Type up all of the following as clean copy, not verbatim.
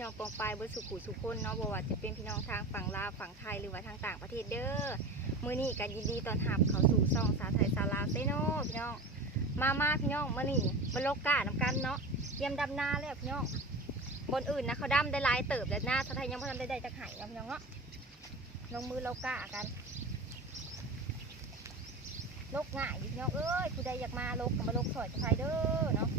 พี่น้องปองปลายบนสุขุสุขคนเนาะบ่ว่าจะเป็นพี่น้องทางฝั่งลาวฝั่งไทยหรือว่าทางต่างประเทศเด้อมื้อนี้ก็ยินดีต้อนรับเข้าสู่ช่องสาวไทยสาวลาวเซโนพี่น้องมาพี่น้องมื้อนี้บรรลกกานำกันเนาะเตรียมดำนาแล้วพี่น้องบนอื่นนะเขาดำได้หลายเติบแล้วหน้าสาวไทยยังบ่ทันได้จักไห้เนาะพี่น้องเนาะลงมือลกกากันลกง่ายพี่น้องเอ้ยผู้ใดอยากมาลกก็มาลกสอยสาวไทยเด้อเนาะ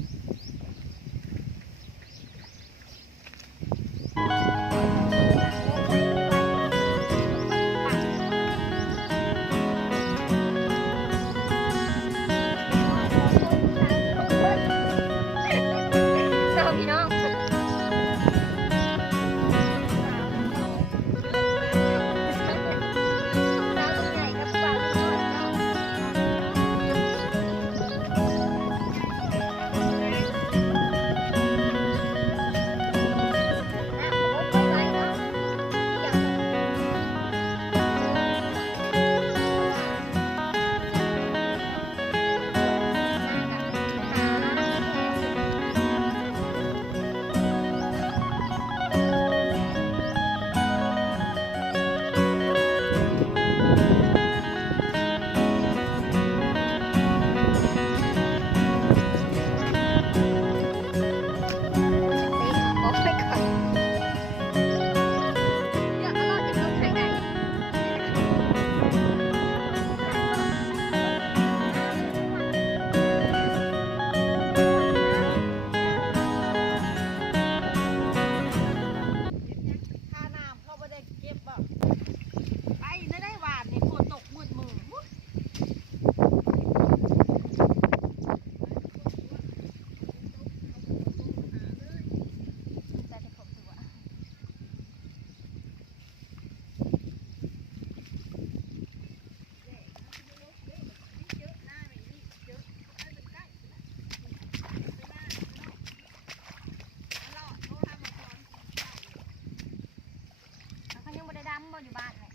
อยู่บ้านเลย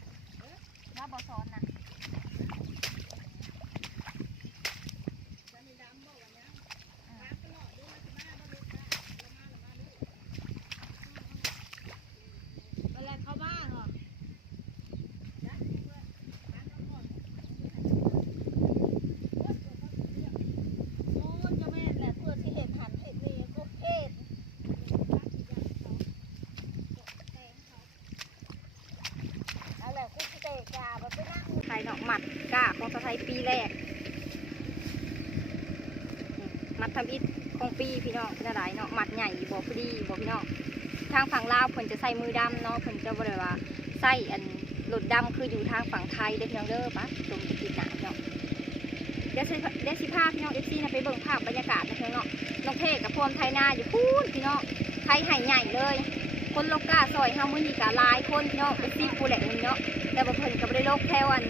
ว่าบอสอนนะอะไรเข้าบ้านเหรอโอ้จะแม่แหละเพื่อที่เห็ดหันเห็ดนี่ก็เห็ดไทยเนาะหมัดก้าของสะไทยปีแรกมัดทำอิฐของปีพี่น้องน่าหลายเนาะหมัดใหญ่บ่พอดีบ่พี่น้องทางฝั่งลาวเพิ่นจะใส่มือดำเนาะเพิ่นจะบ่ได้ว่าใส่อันหลุดดำคืออยู่ทางฝั่งไทยเด้อพี่น้องเด้อปะตรงจะติดหนาเนาะเดี๋ยวสิพาพี่น้อง FC นะไปเบิ่งภาพบรรยากาศนะพี่น้องน้องเพกกับพวงไทยนาอยู่พูนพี่น้องไทยไห่ใหญ่เลยคนโลกาซอยเฮามื้อนี้ก็หลายคนพี่น้องเป็น10ผู้แหล่งนึงเนาะแต่บ่เพิ่นก็บ่ได้โลกแถวอัน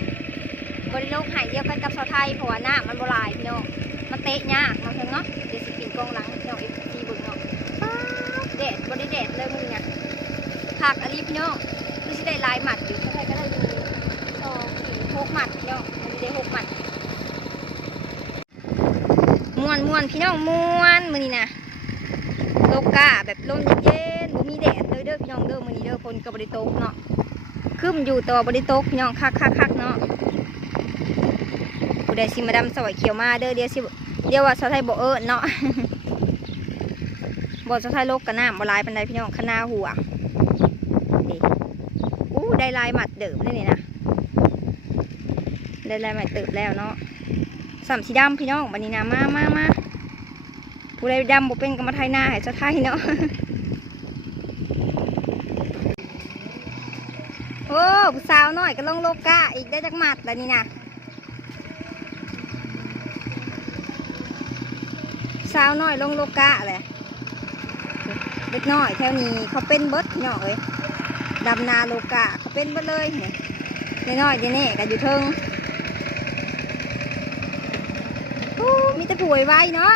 บริโภคหายเดียวกันกับชาวไทยเพราะว่าหน้ามันโบราณพี่น้องมันเตะยากมาเพิ่งเนาะเดี๋ยวสิปิ่นกองหลังพี่น้องFCบึงเนาะแดดบริแดดเลยมึงเนี่ยผักอันนี้พี่น้องคือสิได้ลายหมัดอยู่ชาวไทยก็ได้ดู6หมัดพี่น้องมันได้6หมัดม่วนพี่น้องม่วนมื้อนี้นะโลกาแบบลมเย็นบ่มีแดดเลยเด้อพี่น้องเด้อมื้อนี้เด้อฝนก็บ่ได้ตกเนาะคึมอยู่ตัวบ่ได้ตกพี่น้องคักเนาะเดี๋ยวสิมาดำสวยเขียวมาเด้อเดี๋ยวว่าสาวไทยบ่เนาะบ่สาวไทยโลกกระน้ำบ่ลายปันใดพี่น้องขนาหัวได้ลายหมัดเดิมนี่นะได้ลายหมัดเติบแล้วเนาะสามสีดำพี่น้องบันนี้นะมาผู้ใดดำบ่เป็นก็มาไทยหน้าให้สาวไทยเนาะโอ้ผู้สาวน้อยก็ลงโลกาอีกได้จักหมัดแล้วนี่นะสาวน้อยลงโลกาเลยเด็กน้อยแถวนี้เขาเป็นเบิดน้อยดำนาโลกาเขาเป็นเบิดเลยเนี่ยน้อยเดี๋ยวนี้กันอยู่เทิงมีแต่ผู้ไว้เนาะ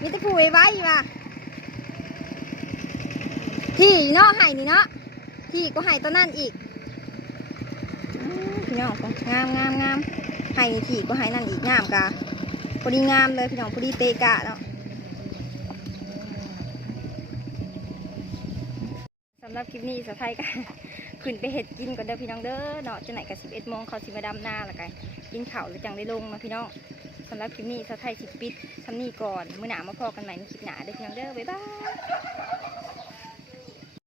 มีแต่ผู้ไว้ว่ะที่เนาะไห่นี่เนาะที่ก็ไห่ตัวนั่นอีกพี่น้องงามไห่ที่ก็ไห่นั่นอีกงามกะพอดีงามเลยพี่น้องพอดีเตะกะเนาะ ำหรับคลิปนี้สาวไทยก็ ขึ้นไปเห็ดกินก่อนเด้อพี่น้องเด้อเนาะจะไหนกับ11 โมงเขาสิมาดำหน้าแล้วกันกินข้าวแล้วจังได้ลงมาพี่น้องสำหรับคลิปนี้สาวไทยสิปิดทำนี่ก่อนมื้อหน้ามาพอกันใหม่ในคลิปหน้าเด้อพี่น้องเด้อบ๊ายบาย